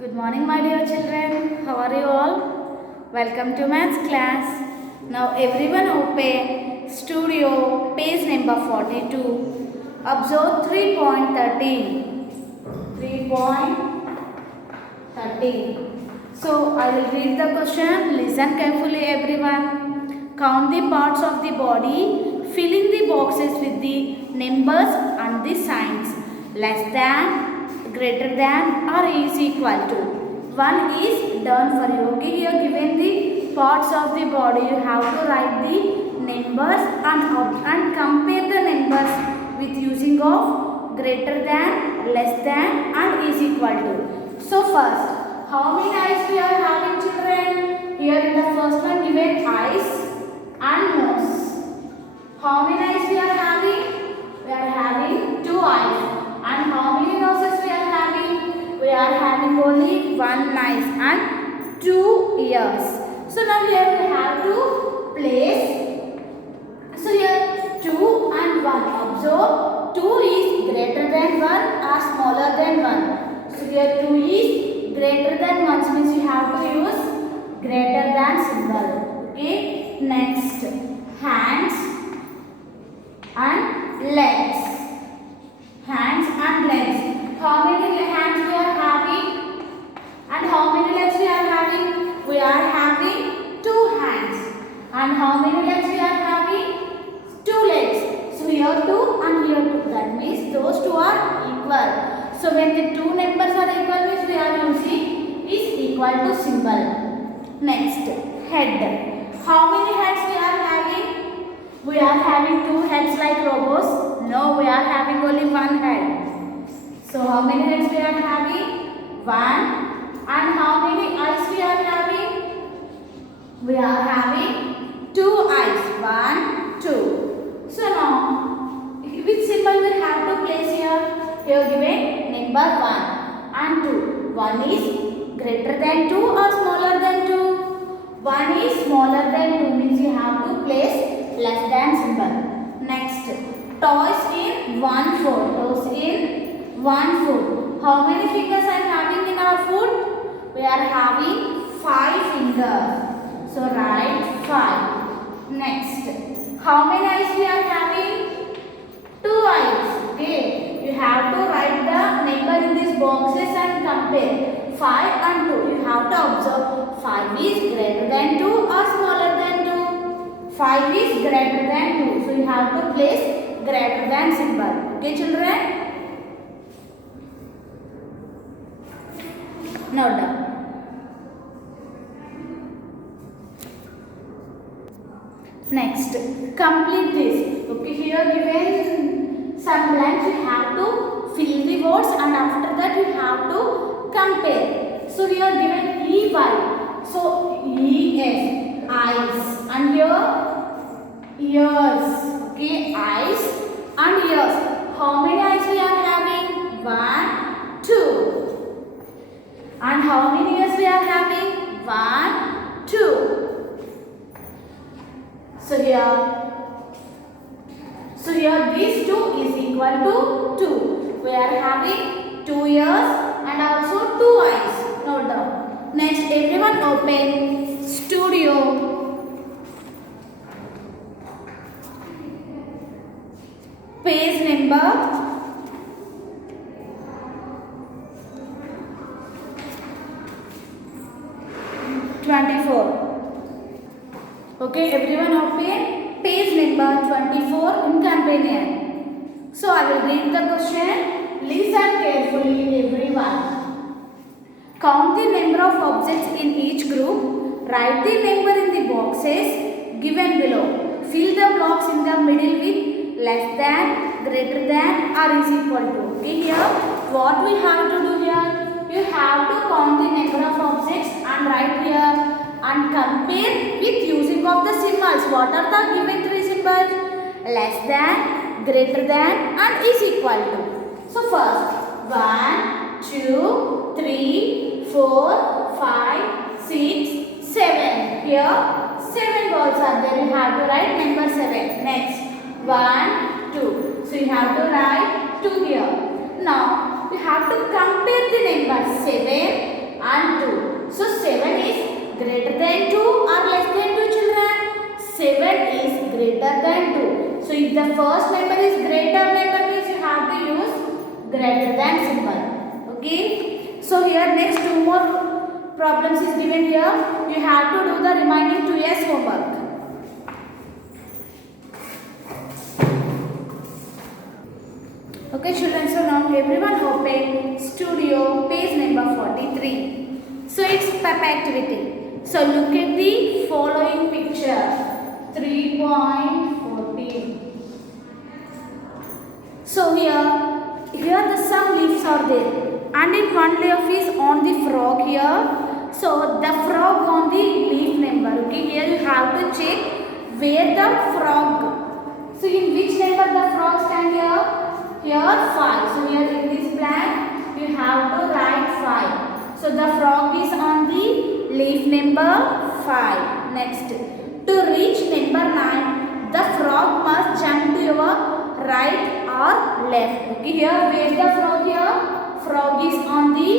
Good morning, my dear children. How are you all? Welcome to maths class. Now, everyone open Studio, page number 42. Observe 3.13. 3.13. So, I will read the question. Listen carefully, everyone. Count the parts of the body, filling the boxes with the numbers and the signs. Less than, greater than or is equal to. One is done for you. Okay, here given the parts of the body, you have to write the numbers and compare the numbers with using of greater than, less than and is equal to. So first, how many eyes we are having, children? Here in the first one given eyes and nose. How many eyes we are having? We are having 2 eyes. And how many noses we are having? We are having only 1 nose and 2 ears. So now here we have to place. So here 2 and 1. Observe 2 is greater than 1 or smaller than 1. So here 2 is greater than 1, means you have to use greater than symbol. Okay. Next, hands and legs. Hands and legs. How many hands we are having and how many legs we are having? We are having 2 hands. And how many legs we are having? 2 legs. So here 2 and here 2. That means those 2 are equal. So when the 2 numbers are equal, means we are using is equal to symbol. Next, head. How many heads we are having? We are having 2 heads like robots. No, we are having only 1 head. So how many heads we are having? 1. And how many eyes we are having? We are having 2 eyes. 1, 2. So now, which symbol we have to place here? Here given number 1 and 2. 1 is greater than 2 or smaller than 2? 1 is smaller than 2, means you have to place less than symbol. Next, toes in 1 foot. Toes in 1 foot. How many fingers I am having in our foot? We are having 5 fingers. So write 5. Next, how many eyes we are having? 2 eyes. Okay. You have to write the number in these boxes and compare. 5 and 2. You have to observe 5 is greater than 2 or smaller than 2. 5 is greater than 2. So you have to place greater than symbol. Okay, children? Note down. Next, complete this. Okay, here given some blanks, you have to fill the words and after that you have to compare. So here given EY. So ES, eyes, and here ears. Okay, eyes and ears. How many eyes we are having? 1, 2. And how many ears we are having? 1, 2. So here these 2 is equal to 2. We are having 2 ears and also 2 eyes. Note down. Next, everyone open Studio. Page number 24. Okay, everyone open page number 24 in companion. So I will read the question. Listen carefully, everyone. Count the number of objects in each group. Write the number in the boxes given below. Fill the blocks in the middle with less than, greater than or is equal to. Okay, here what we have to do here? You have to count the number of objects and write here and compare with using of the symbols. What are the given 3 symbols? Less than, greater than and is equal to. So first, 1, 2, 3, 4, 5, 6, 7. Here 7 balls are there. You have to write number 7. Next, 1, 2. So you have to write 2 here. Now you have to compare the numbers 7 if the first number is greater number means you have to use greater than symbol. Okay. So here next two more problems is given here. You have to do the remaining 2 years homework. Okay children, so now everyone open studio page number 43. So it's PEP activity. So look at the following picture 3.14. So here the some leaves are there, and in one leaf is on the frog here. So the frog on the leaf number. Okay, here you have to check where the frog. So in which number the frog stand here? Here 5. So here in this blank you have to write 5. So the frog is on the leaf number 5. Next, to reach number 9, the frog must jump to your right or left. Okay, here where is the frog here? Frog is on the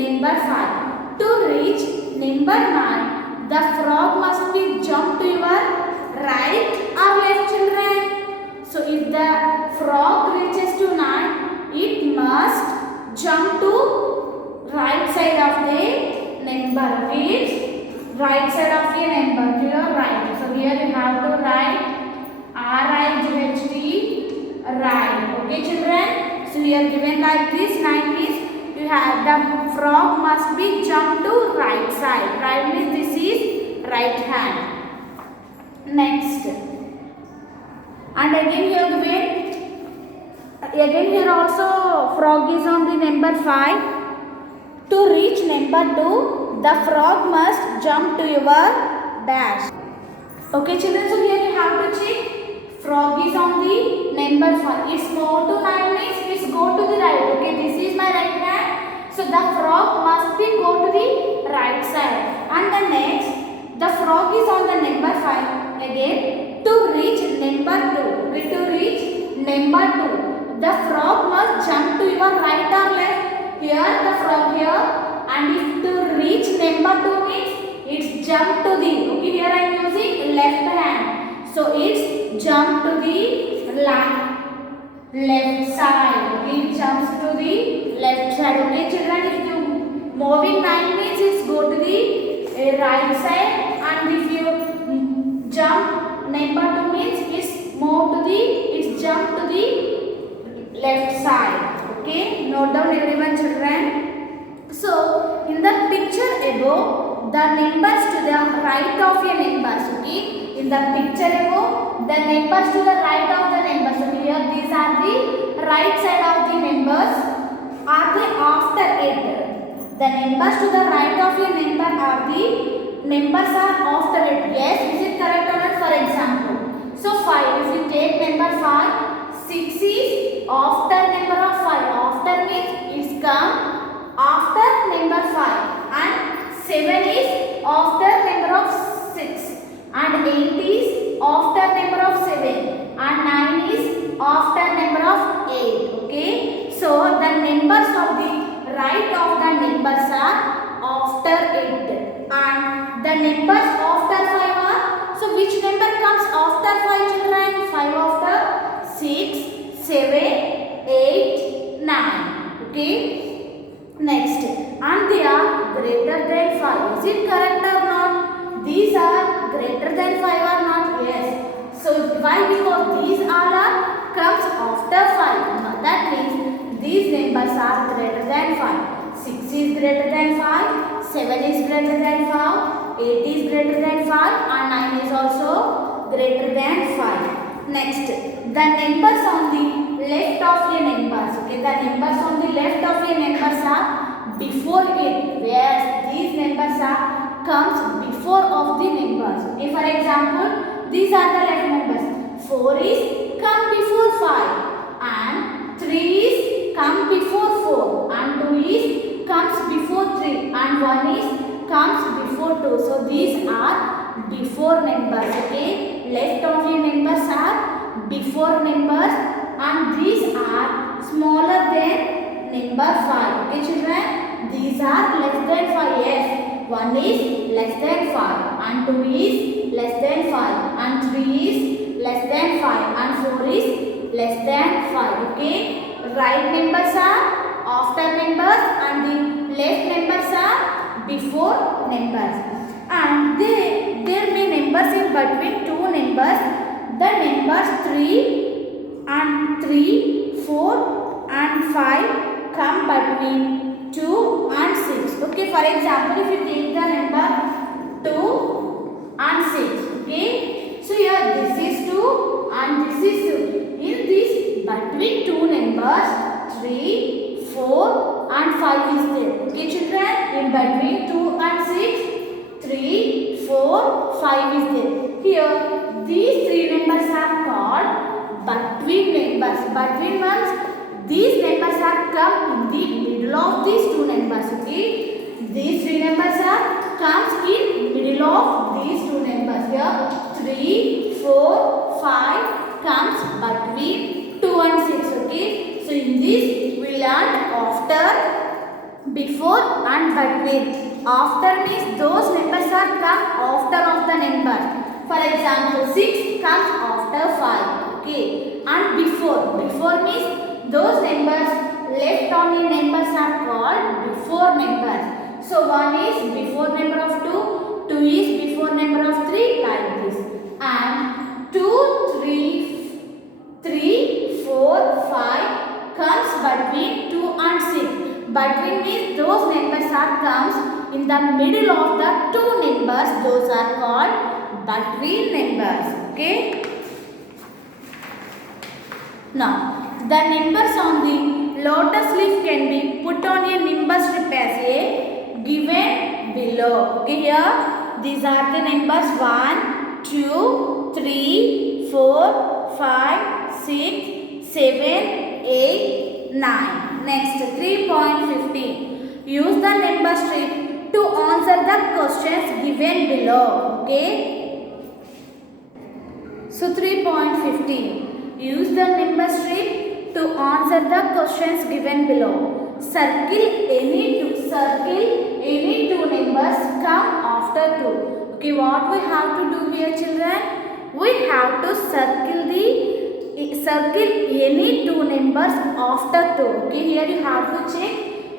number 5. To reach number 9, the frog must be jump to your right or left children. So if the frog reaches to 9, it must jump to right side of the number. Okay, right side of the number to your right. So here you have to write R-I-G-H-T, right. Okay children. So here given like this 9 is you have the frog must be jump to right side. Right means this is right hand. Next. And again here also frog is on the number 5. To reach number 2, the frog must jump to your dash. Okay children, so here you have to check frog is on the number 5. It's go to 9 means it's go to the right. Okay, this is my right hand. So the frog must be go to the right side. And the next, the frog is on the number 5 again. To reach number 2, the frog must jump to your right or left. Here the frog here, and if to reach number 2 means it's jump to the. Okay, here I am using left hand, so it's jump to the left side. Okay, it jumps to the left side. Okay, children, if you moving 9 means it's go to the right side, and if you jump number 2 means it's move to the, it's jump to the left side. Okay, note down everyone children. So in the picture above, the numbers to the right of your numbers. Okay, in the picture above, the numbers to the right of the numbers. So here these are the right side of the numbers. Are they after it? The numbers to the right of your number are the numbers are after it. Yes, is it correct or not? For example, so 5. If you take number 5, 6 is after number of 5. After means it's come after number 5, and 7 is after number of 6, and 8 is after number of 7, and 9 is after number of 8. Okay, so the numbers of the right of the numbers are after it, and the numbers after 5 are, so which number comes after 5 children? 5 after 6, 7, 8, 9. Okay, next, and they are greater than 5. Is it correct or not? These are greater than 5 or not? Yes. So why? Because these are comes after 5. That means these numbers are greater than 5. 6 is greater than 5, 7 is greater than 5, 8 is greater than 5, and 9 is also greater than 5. Next, the numbers on the left of your numbers. Okay, the numbers on the left of your numbers are before it, whereas these numbers are comes before of the numbers. Okay, for example, these are the left numbers. 4 is come before 5, and 3 is come before 4, and 2 is comes before 3, and 1 is comes before 2. So these are before numbers. Okay, left of your numbers are before numbers, and these are smaller than number 5. Okay children, these are less than 5. Yes, 1 is less than 5, and 2 is less than 5, and 3 is less than 5 and 4 is less than 5. Okay, right numbers are after numbers and the left numbers are before numbers, and there may numbers in between two numbers. The numbers 3 and 3, 4 and 5 come between 2 and 6. Okay, for example, if you take the number 2 and 6, okay, so here this is 2 and this is 2. In this between two numbers 3, 4 and 5 is there. Okay children, in between 2 and 6, 3, 4, 5 is there. Here these three numbers are called between numbers. Between ones, these numbers are come in the middle of these two numbers. Okay, these three numbers are comes in middle of these two numbers. Here 3, 4, 5 comes between 2 and 6. Okay, so in this we learned after, before and between. After means those numbers are come after of the number. For example, 6 comes after 5. Okay, and before means those numbers left on the numbers are called before numbers. So 1 is before number of 2, 2 is before number of 3, like this. And 2, 3, 4, 5 comes between 2 and 6. Between means those numbers are comes in the middle of the two numbers. Those are called between numbers. Okay. Now the numbers on the lotus leaf can be put on a number strip as a given below. Okay, here these are the numbers 1, 2, 3, 4, 5, 6, 7, 8, 9. Next 3.15. Use the number strip to answer the questions given below. Okay. So 3.15. Use the number strip to answer the questions given below. Circle any two numbers come after 2. Okay, what we have to do here children? We have to circle any two numbers after 2. Okay, here you have to check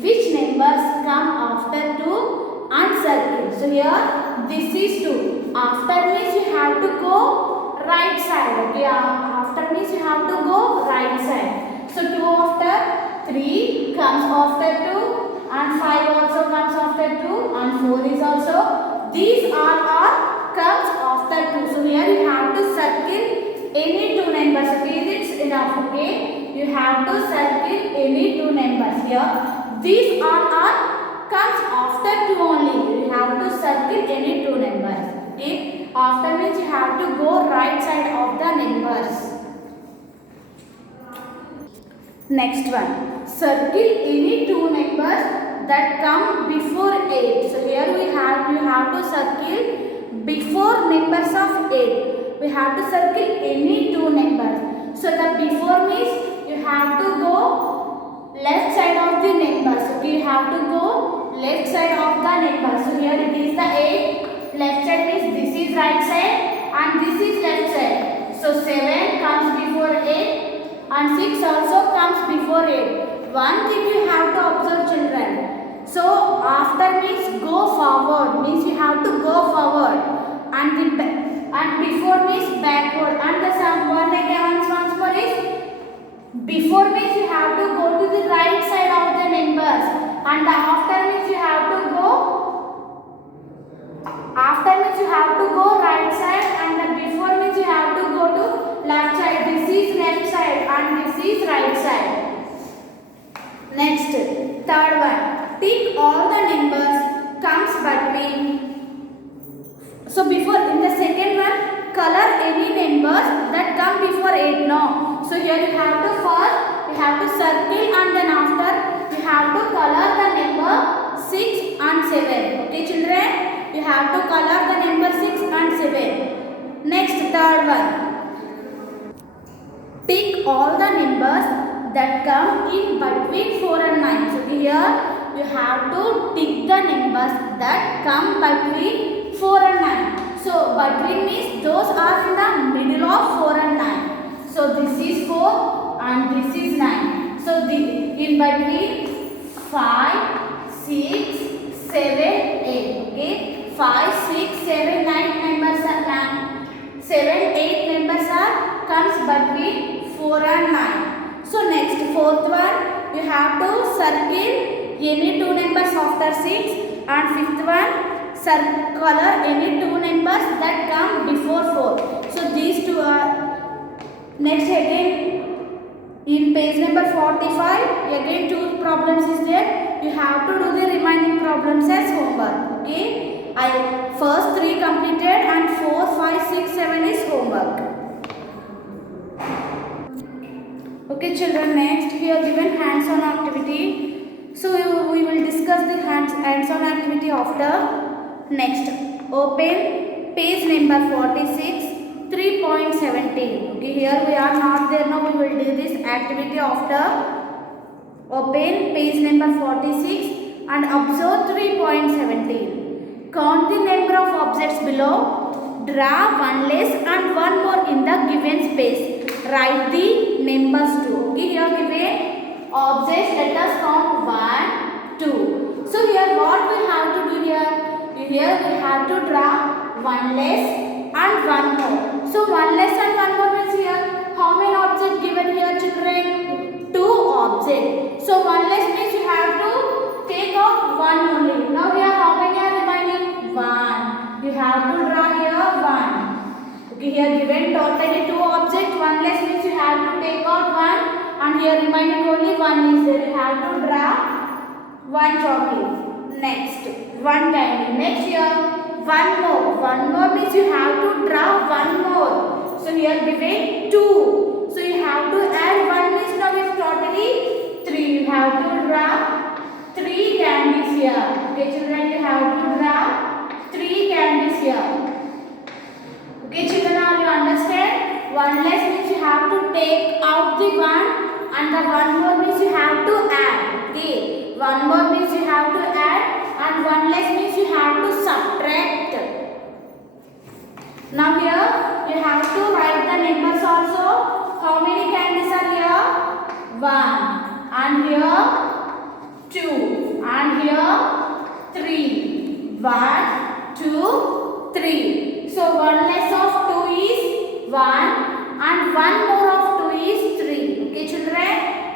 which numbers come after 2 and circle. So here this is 2. After means you have to go right side. Okay, after means you have to go right side. So 2 after 3 comes after 2 and 5 also comes after 2 and 4 is also. These are all comes after 2. So here you have to circle any two numbers. Okay, it's enough. Okay, you have to circle any two numbers here. These are all comes after 2 only. You have to circle any two numbers. Okay, after which you have to go right side of the numbers. Next one, circle any two numbers that come before 8. So here you have to circle before numbers of 8. We have to circle any two numbers. So the before means you have to go left side of the numbers. Okay, you have to go left side of the numbers. So here it is the 8. Left side means this is right side and this is left side. So 7 comes before 8 and 6 also comes before 8. One thing you have to observe children. So after means go forward, means you have to go forward, and before means backward, and the one again once more is before means you have to go to the right side of the numbers, and after means you have to go right side, and the before means you have to go to left side. This is left side and this is right side. Next, third one, tick all the numbers comes between. So before, in the second one, color any numbers that come before 8 now. So here you have to first circle, and then after you have to color the number 6 and 7. Okay children, you have to color the number 6 and 7. Next, third one, pick all the numbers that come in between 4 and 9. So here you have to tick the numbers that come between 4 and 9. So between means those are in the middle of 4 and 9. So this is 4 and this is 9. So the in between 5, 6, 7, 8. Okay. 5, 6, 7, 9 numbers are 7, 8 numbers are comes between 4 and 9. So next fourth one you have to circle any two numbers after 6 and fifth one circle any two numbers that come before 4. So these two are next again in page number 45 again two problems is there. You have to do the remaining problems as homework. Okay, I first 3 completed and 4, 5, 6, 7 is homework. Okay children, next here given hands-on activity. So we will discuss the hands-on activity after. Next, open page number 46, 3.17. Okay, here we are not there now. We will do this activity after. Open page number 46 and observe 3.17. Count the number of objects below. Draw one less and one more in the given space. Write the numbers too. Okay, here given objects. Let us count 1, 2. So here what we have to do here? Here we have to draw one less and one more. So one less and one more means here how many objects given here children? 2 objects. So one less means you have to take out one only. Now here how many are remaining? 1. You have to draw here 1. Okay, here given totally 2 objects. One less means you have to take out 1 and here remaining only 1 is there. You have to draw 1 chocolate. Next, 1 candy. Next here 1 more. 1 more means you have to draw 1 more. So here given 2. So you have to add 1 means now is totally 3. You have to draw 3 candies here. Okay children, you have to draw 3 candies here. Okay children, now you understand? 1 less means you have to take out the 1 and the 1 more means you have to add. Okay, 1 more means you have to add and 1 less means you have to subtract. Now here you have to write the numbers also. How many candies are here? 1 and here 2 and here 3. 1, 2, 3. So 1 less of 2 is 1 and 1 more of 2 is 3. Okay children,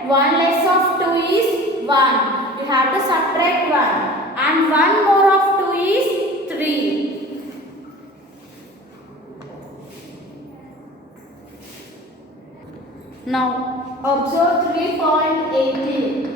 1 less of 2 is 1. You have to subtract 1 and 1 more of 2 is 3. Now observe 3.18.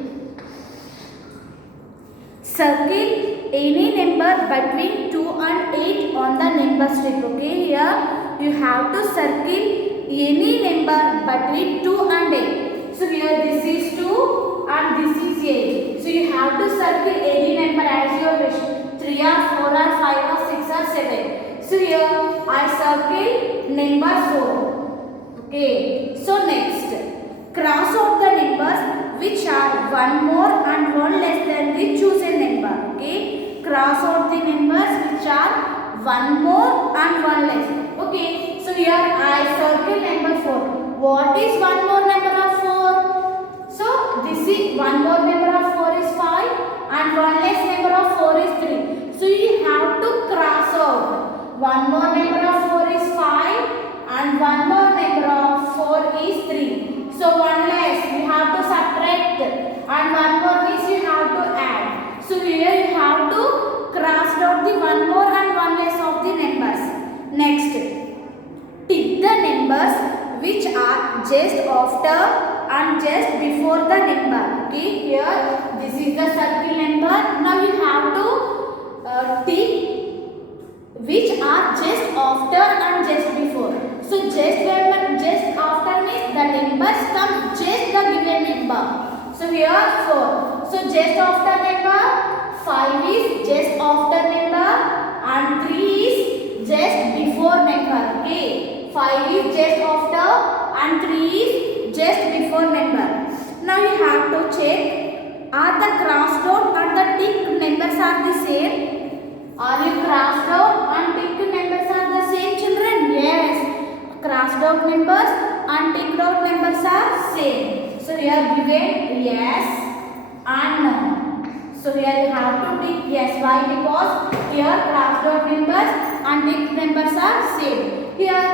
Circle any number between 2 and 8 on the number strip. Okay, here you have to circle any number between 2 and 8. So here this is 2 and this is 8. So you have to circle any number as your wish. 3 or 4 or 5 or 6 or 7. So here I circle number 4. Okay. So next, cross out the numbers which are 1 more and 1 less than the chosen number. Okay. Cross out the numbers which are 1 more and 1 less. Okay. So here I circle number 4. What is 1 more number of 4? So this is 1 more number of 4 is 5 and 1 less number of 4 is 3. So you have to cross out. 1 more number of 4 is 5 and 1 more number of 4 is 3. So 1 less you have to subtract and 1 more means you have to add. So here you have to cross out the 1 more and 1 less of the numbers. Next, tick the numbers which are just after and just before the number. Okay, here this is the circle number. Now you have to tick which are just after and just before. So just after means the numbers come just the given number. So here 4. So just after number 5 is just after number and 3 is just before number. Okay, 5 is just after and 3 is just before number. Now you have to check, are the crossed out and the ticked numbers are the same? Are you crossed out and ticked numbers are out numbers and ticked out numbers are same. So here given yes and no. So here you have to tick yes. Why? Because here crossed out numbers and ticked numbers are same. Here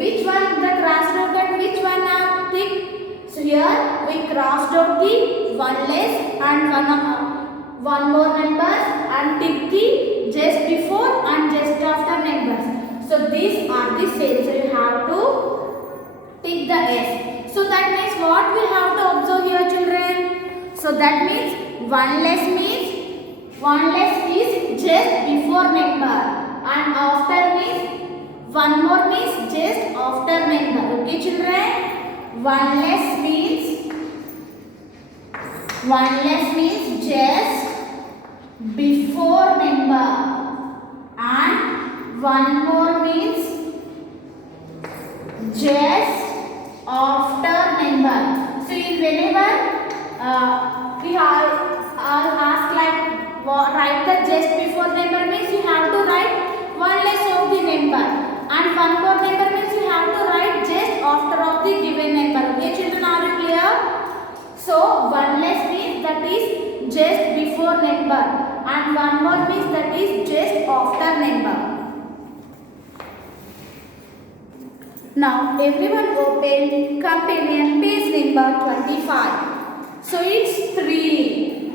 which one the crossed out and which one are ticked? So here we crossed out the one less and one more numbers and tick the just before and just after numbers. So these are the same. So you have to tick the S. So that means what we have to observe here, children? So that means one less is just before number and after means one more means just after number. Okay, children? One less means just before number and one more means just after number. So whenever we are asked like write the just before number means you have to write one less of the number. And one more number means you have to write just after of the given number. Okay, children, are you clear? So one less means that is just before number, and one more means that is just after number. Now everyone open companion page number 25. So it's 3.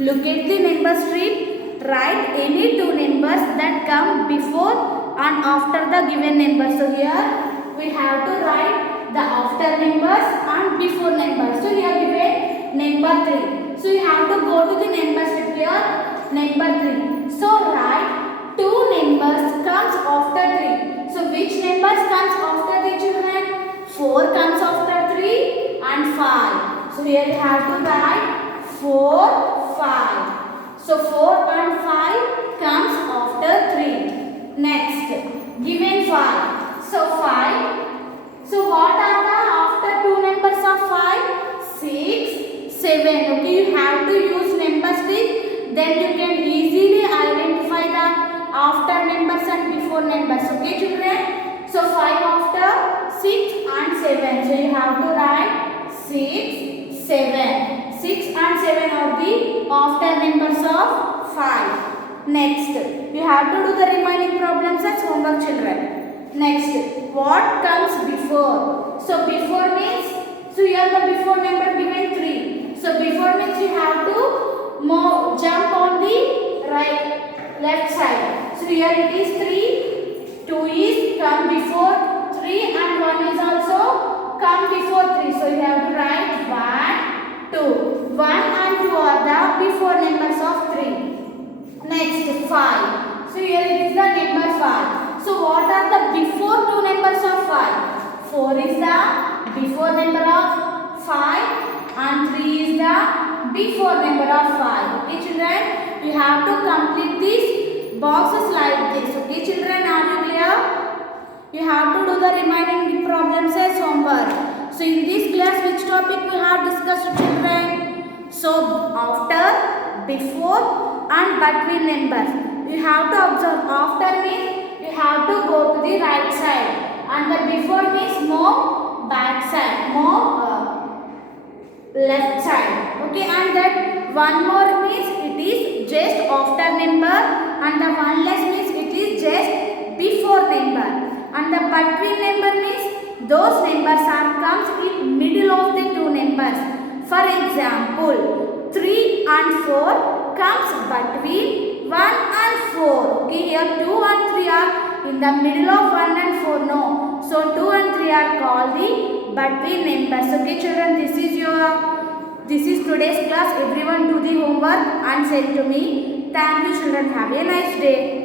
Look at the number strip. Write any two numbers that come before and after the given number. So here we have to write the after numbers and before numbers. So here given number 3. So you have to go to the number strip here, number 3. So write two numbers comes after 3. So which numbers comes after the children? 4 comes after 3 and 5. So here you have to write 4, 5. So 4 and 5 comes after 3. Next, given 5. So 5. So what are the after two numbers of 5? 6, 7. Okay, you have to use number stick. Then you can easily identify the after numbers and before numbers. Okay, children. So 5 after 6 and 7. So you have to write 6, 7. 6 and 7 are the after numbers of 5. Next, you have to do the remaining problems as homework, children. Next, what comes before? So before means, so here the before number given 3. So before means you have to jump on the left side. So here it is 3. 2 is come before 3 and 1 is also come before 3. So you have to write 1. 2. 1 and 2 are the before numbers of 3. Next, 5. So here it is the number 5. So what are the before two numbers of 5? 4 is the before number of 5 and 3 is the before number of 5. Okay, children, you have to complete these boxes like this. Okay, children, are you clear? You have to do the remaining problems as homework. So in this class, which topic we have discussed, children? So after, before and between numbers. You have to observe after means you have to go to the right side and the before means more back side, more left side. Okay, and that one more means it is just after number and the one less means it is just before number. And the between number means those numbers are comes in middle of the two numbers. For example, 3 and 4 comes between 1 and 4. Okay, here 2 and 3 are in the middle of 1 and 4. No. So 2 and 3 are called the between numbers. Okay, children, this is today's class. Everyone do the homework and send to me. Thank you, children. Have a nice day.